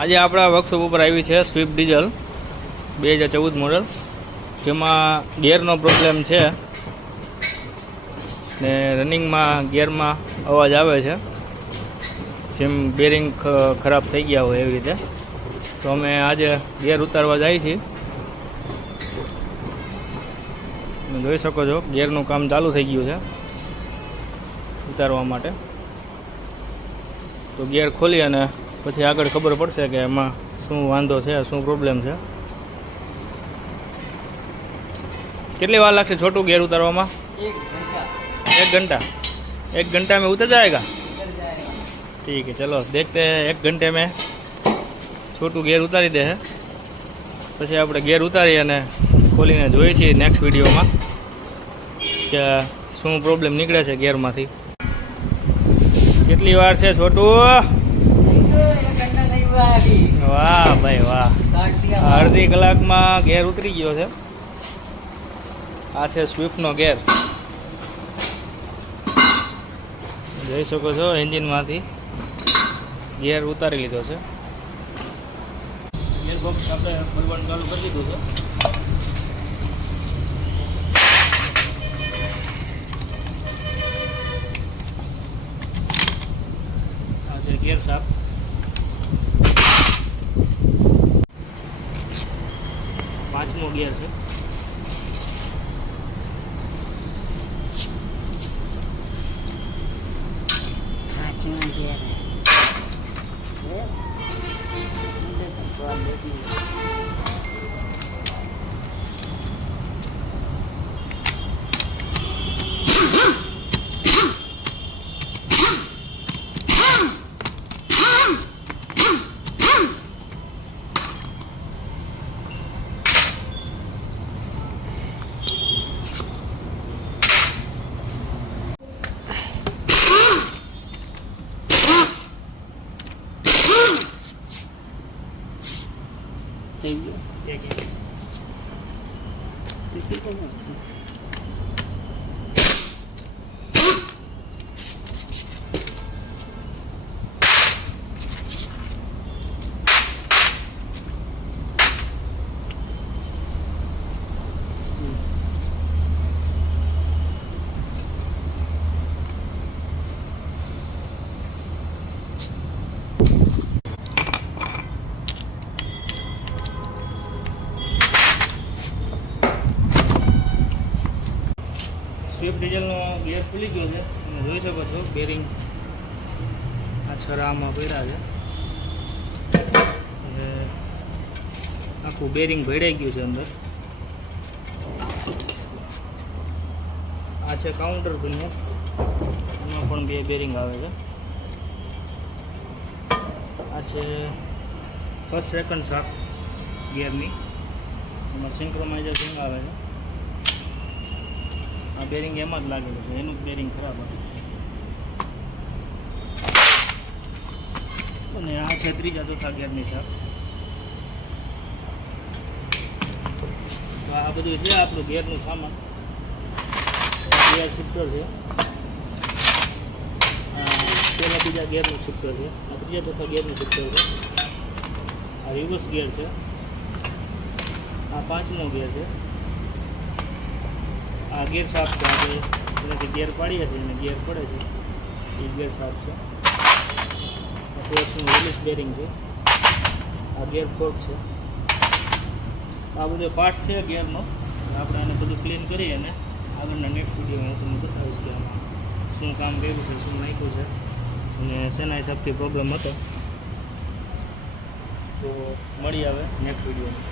આજે આપણા વર્કશોપ ઉપર આવી છે સ્વિફ્ટ ડીઝલ 2014 મોડલ, જેમાં ગિયરનો પ્રોબ્લેમ છે ને રનિંગમાં ગિયરમાં અવાજ આવે છે, જેમ બેરિંગ ખરાબ થઈ ગયા હોય એવી રીતે. તો અમે આજે ગિયર ઉતારવા જઈએ છીએ. જોઈ શકો છો ગિયરનું કામ ચાલુ થઈ ગયું છે ઉતારવા માટે. તો ગિયર ખોલી અને પછી આગળ ખબર પડશે કે એમાં શું વાંધો છે, શું પ્રોબ્લેમ છે. कितनी बार लगते छोटू गियर उतारवा? 1 घंटा। 1 घंटा में उतर जाएगा? ठीक है, चलो देखते हैं 1 घंटे में छोटू गियर उतारी दे है. પછી આપણે ગિયર ઉતારી અને ખોલીને જોઈએ છીએ નેક્સ્ટ વિડીયોમાં કે શું પ્રોબ્લેમ નીકળે છે ગિયરમાંથી. કેટલી વાર છે છોટું? વાહ ભાઈ વાહ, અડધી કલાકમાં ગિયર ઉતરી ગયો છે. આ છે સ્વિફ્ટનો ગિયર, જોઈ શકો છો. એન્જિનમાંથી ગિયર ઉતારી લીધો છે. ગિયરબોક્સ આપણે ખોલવાનું ચાલુ કરી દીધું છે. આ છે ગિયર શાફ્ટ. પાંચમો ગિયર છે. સ્વિફ્ટ ડીઝલનો ગિયર ખુલી ગયો છે. તમે જોઈ શકો છો બેરિંગ આ છરામાં પડ્યા છે. અને આખું બેરિંગ ભેળાઈ ગયું છે અંદર. આ છે કાઉન્ટર પિન, એમાં પણ 2 બેરિંગ આવે છે. આ છે ફર્સ્ટ સેકન્ડ શાફ્ટ ગિયરની, એમાં સિંક્રોનાઇઝેશન આવે છે. આ બેરિંગ એમાં જ લાગેલું છે, એનું બેરિંગ ખરાબ હતું. અને આ છે ત્રીજા ચોથા ગિયરની શાફ્ટ. તો આ બધું છે આપણું ગિયરનું સામાન. ગિયર શિફ્ટર છે, પહેલા બીજા ગિયરનું શિફ્ટર છે. આ ત્રીજા ચોથા ગિયરનું શિફ્ટર છે. આ રિવર્સ ગિયર છે. આ 5મો ગિયર છે. આ ગિયર શાફ્ટ છે. આપણે એનાથી ગિયર પાડીએ છીએ અને ગિયર પડે છે, એ ગિયર શાફ્ટ છે. આ ફોર્સનું રિલીઝ બેરિંગ છે. આ ગિયર ફોર્ક છે. આ બધો પાર્ટ્સ છે ગિયરનો. આપણે આને બધું ક્લીન કરી અને આગળના નેક્સ્ટ વિડીયોમાં હું તમને બતાવીશ કે આમાં શું કામ કર્યું છે, શું નાખ્યું છે અને શેના હિસાબથી પ્રોબ્લેમ હતો. તો મળી આવે નેક્સ્ટ વિડીયોમાં.